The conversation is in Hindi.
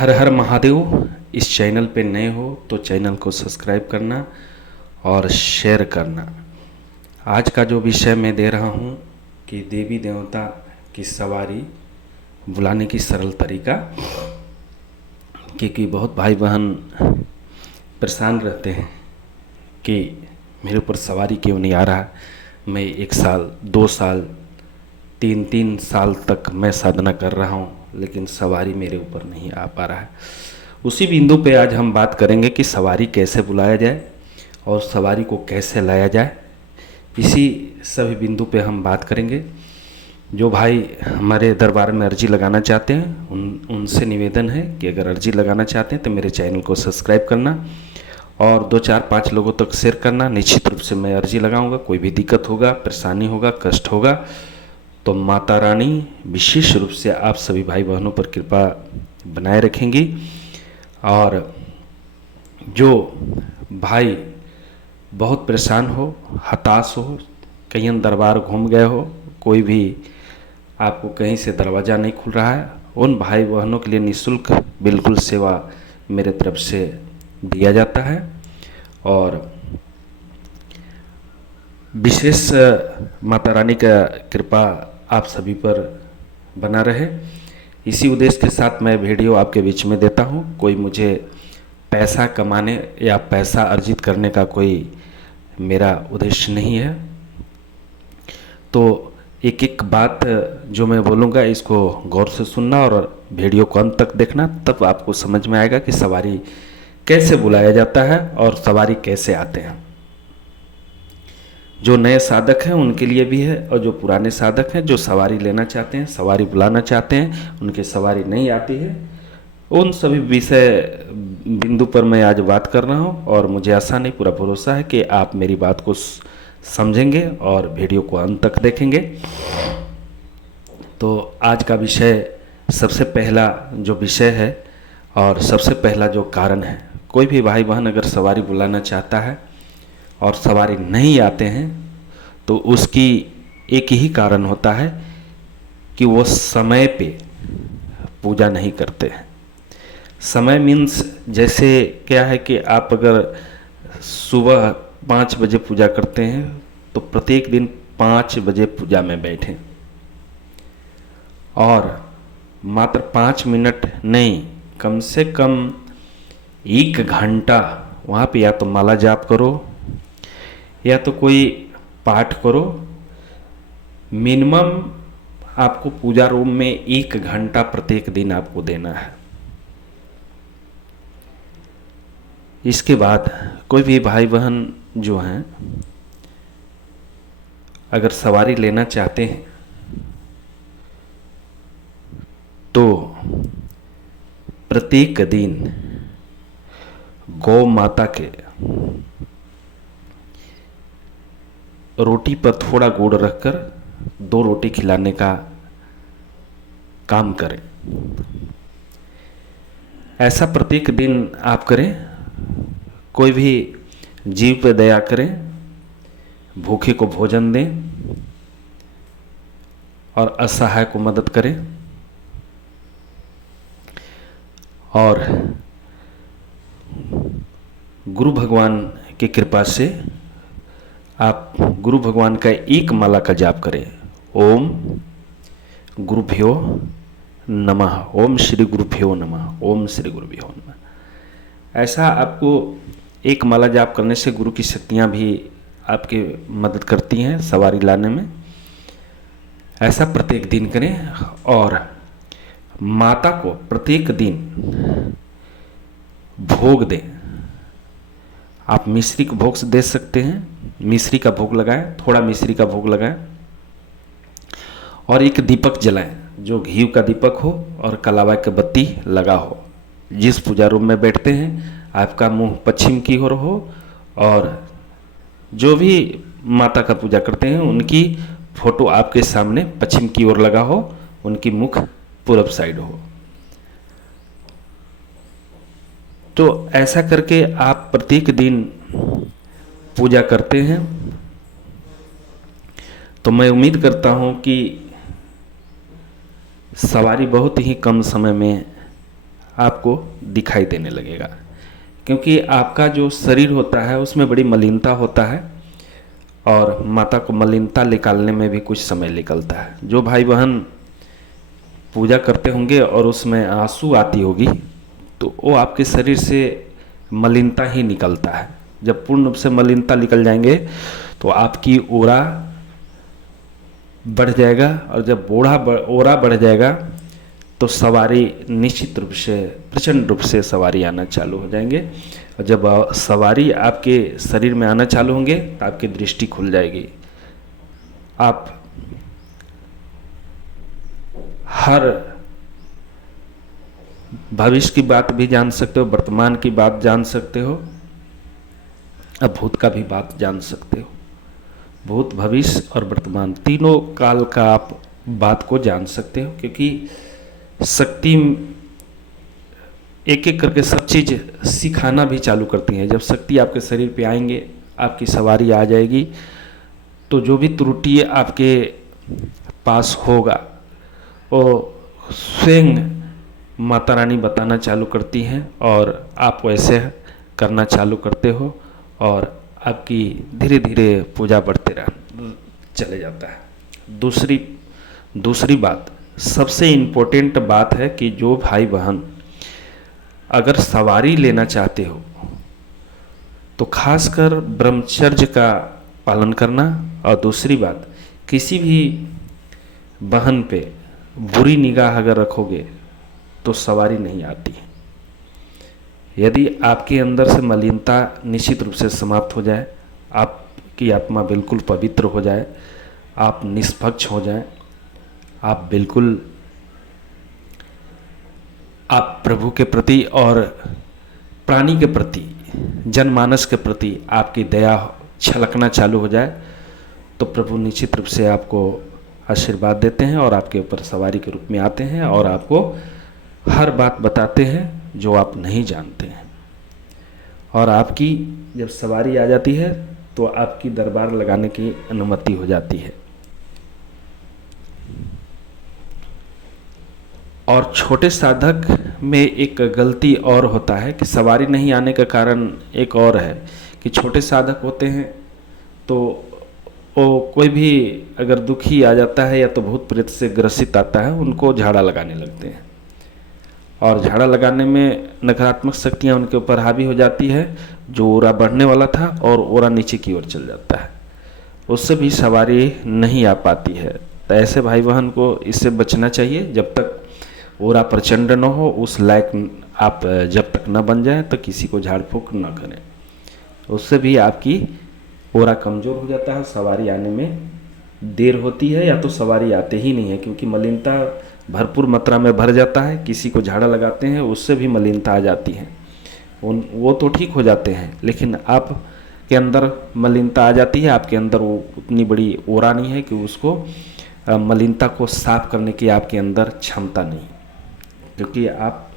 हर हर महादेव। इस चैनल पे नए हो तो चैनल को सब्सक्राइब करना और शेयर करना। आज का जो विषय मैं दे रहा हूँ कि देवी देवता की सवारी बुलाने की सरल तरीका, क्योंकि बहुत भाई बहन परेशान रहते हैं कि मेरे ऊपर सवारी क्यों नहीं आ रहा। मैं 1 साल 2 साल 3 साल तक मैं साधना कर रहा हूँ, लेकिन सवारी मेरे ऊपर नहीं आ पा रहा है। उसी बिंदु पे आज हम बात करेंगे कि सवारी कैसे बुलाया जाए और सवारी को कैसे लाया जाए। इसी सभी बिंदु पे हम बात करेंगे। जो भाई हमारे दरबार में अर्जी लगाना चाहते हैं उनसे निवेदन है कि अगर अर्जी लगाना चाहते हैं तो मेरे चैनल को सब्सक्राइब करना और 2 4 5 लोगों तक शेयर करना। निश्चित रूप से मैं अर्जी लगाऊंगा। कोई भी दिक्कत होगा, परेशानी होगा, कष्ट होगा तो माता रानी विशेष रूप से आप सभी भाई बहनों पर कृपा बनाए रखेंगी। और जो भाई बहुत परेशान हो, हताश हो, कहीं दरबार घूम गए हो, कोई भी आपको कहीं से दरवाज़ा नहीं खुल रहा है, उन भाई बहनों के लिए निःशुल्क बिल्कुल सेवा मेरे तरफ से दिया जाता है। और विशेष माता रानी का कृपा आप सभी पर बना रहे, इसी उद्देश्य के साथ मैं वीडियो आपके बीच में देता हूँ। कोई मुझे पैसा कमाने या पैसा अर्जित करने का कोई मेरा उद्देश्य नहीं है। तो एक एक बात जो मैं बोलूँगा इसको गौर से सुनना और वीडियो को अंत तक देखना, तब आपको समझ में आएगा कि सवारी कैसे बुलाया जाता है और सवारी कैसे आते हैं। जो नए साधक हैं उनके लिए भी है और जो पुराने साधक हैं जो सवारी लेना चाहते हैं, सवारी बुलाना चाहते हैं, उनकी सवारी नहीं आती है, उन सभी विषय बिंदु पर मैं आज बात कर रहा हूँ। और मुझे आशा नहीं, पूरा भरोसा है कि आप मेरी बात को समझेंगे और वीडियो को अंत तक देखेंगे। तो आज का विषय, सबसे पहला जो विषय है और सबसे पहला जो कारण है, कोई भी भाई बहन अगर सवारी बुलाना चाहता है और सवारी नहीं आते हैं तो उसकी एक ही कारण होता है कि वो समय पे पूजा नहीं करते हैं। समय मीन्स जैसे क्या है कि आप अगर सुबह 5 बजे पूजा करते हैं तो प्रत्येक दिन 5 बजे पूजा में बैठें और मात्र 5 मिनट नहीं, कम से कम 1 घंटा वहाँ पे या तो माला जाप करो या तो कोई पाठ करो। मिनिमम आपको पूजा रूम में 1 घंटा प्रत्येक दिन आपको देना है। इसके बाद कोई भी भाई बहन जो हैं अगर सवारी लेना चाहते हैं तो प्रत्येक दिन गौ माता के रोटी पर थोड़ा गुड़ रखकर 2 रोटी खिलाने का काम करें। ऐसा प्रत्येक दिन आप करें। कोई भी जीव पर दया करें, भूखे को भोजन दें और असहाय को मदद करें। और गुरु भगवान की कृपा से आप गुरु भगवान का एक माला का जाप करें। ओम गुरुभ्यो नमः, ओम श्री गुरुभ्यो नमः, ओम श्री गुरुभ्यो नमः। ऐसा आपको एक माला जाप करने से गुरु की शक्तियाँ भी आपकी मदद करती हैं सवारी लाने में। ऐसा प्रत्येक दिन करें और माता को प्रत्येक दिन भोग दें। आप मिश्री का भोग दे सकते हैं, मिश्री का भोग लगाएं, थोड़ा मिश्री का भोग लगाएं और एक दीपक जलाएं जो घी का दीपक हो और कलावा की बत्ती लगा हो। जिस पूजा रूम में बैठते हैं आपका मुंह पश्चिम की ओर हो और जो भी माता का पूजा करते हैं उनकी फोटो आपके सामने पश्चिम की ओर लगा हो, उनकी मुख पूरब साइड हो। तो ऐसा करके आप प्रत्येक दिन पूजा करते हैं तो मैं उम्मीद करता हूं कि सवारी बहुत ही कम समय में आपको दिखाई देने लगेगा, क्योंकि आपका जो शरीर होता है उसमें बड़ी मलिनता होता है और माता को मलिनता निकालने में भी कुछ समय निकलता है। जो भाई बहन पूजा करते होंगे और उसमें आंसू आती होगी तो वो आपके शरीर से मलिनता ही निकलता है। जब पूर्ण रूप से मलिनता निकल जाएंगे तो आपकी ओरा बढ़ जाएगा, और जब ओरा बढ़ जाएगा तो सवारी निश्चित रूप से प्रचंड रूप से सवारी आना चालू हो जाएंगे। और जब सवारी आपके शरीर में आना चालू होंगे तो आपकी दृष्टि खुल जाएगी। आप हर भविष्य की बात भी जान सकते हो, वर्तमान की बात जान सकते हो, अब भूत का भी बात जान सकते हो। भूत, भविष्य और वर्तमान तीनों काल का आप बात को जान सकते हो, क्योंकि शक्ति एक एक करके सब चीज़ सिखाना भी चालू करती है। जब शक्ति आपके शरीर पे आएंगे, आपकी सवारी आ जाएगी, तो जो भी त्रुटि आपके पास होगा वो स्वयं माता रानी बताना चालू करती हैं और आप वैसे करना चालू करते हो और आपकी धीरे धीरे पूजा बढ़ते चले जाता है। दूसरी बात, सबसे इम्पोर्टेंट बात है कि जो भाई बहन अगर सवारी लेना चाहते हो तो खासकर ब्रह्मचर्य का पालन करना, और दूसरी बात, किसी भी बहन पे बुरी निगाह अगर रखोगे तो सवारी नहीं आती। यदि आपके अंदर से मलिनता निश्चित रूप से समाप्त हो जाए, आपकी आत्मा बिल्कुल पवित्र हो जाए, आप निष्पक्ष हो जाएं, आप बिल्कुल आप प्रभु के प्रति और प्राणी के प्रति, जनमानस के प्रति आपकी दया छलकना चालू हो जाए, तो प्रभु निश्चित रूप से आपको आशीर्वाद देते हैं और आपके ऊपर सवारी के रूप में आते हैं और आपको हर बात बताते हैं जो आप नहीं जानते हैं। और आपकी जब सवारी आ जाती है तो आपकी दरबार लगाने की अनुमति हो जाती है। और छोटे साधक में एक गलती और होता है कि सवारी नहीं आने का कारण एक और है कि छोटे साधक होते हैं तो वो कोई भी अगर दुखी आ जाता है या तो भूत प्रेत से ग्रसित आता है, उनको झाड़ा लगाने लगते हैं और झाड़ा लगाने में नकारात्मक शक्तियाँ उनके ऊपर हावी हो जाती है। जो ओरा बढ़ने वाला था और ओरा नीचे की ओर चल जाता है, उससे भी सवारी नहीं आ पाती है। तो ऐसे भाई बहन को इससे बचना चाहिए। जब तक ओरा प्रचंड न हो, उस लायक आप जब तक न बन जाए तो किसी को झाड़ फूक न करें, उससे भी आपकी ओरा कमज़ोर हो जाता है, सवारी आने में देर होती है या तो सवारी आते ही नहीं है, क्योंकि मलिनता भरपूर मात्रा में भर जाता है। किसी को झाड़ा लगाते हैं उससे भी मलिनता आ जाती है, वो तो ठीक हो जाते हैं, लेकिन आप के अंदर मलिनता आ जाती है। आपके अंदर वो उतनी बड़ी ओरा नहीं है कि उसको मलिनता को साफ करने की आपके अंदर क्षमता नहीं, क्योंकि आप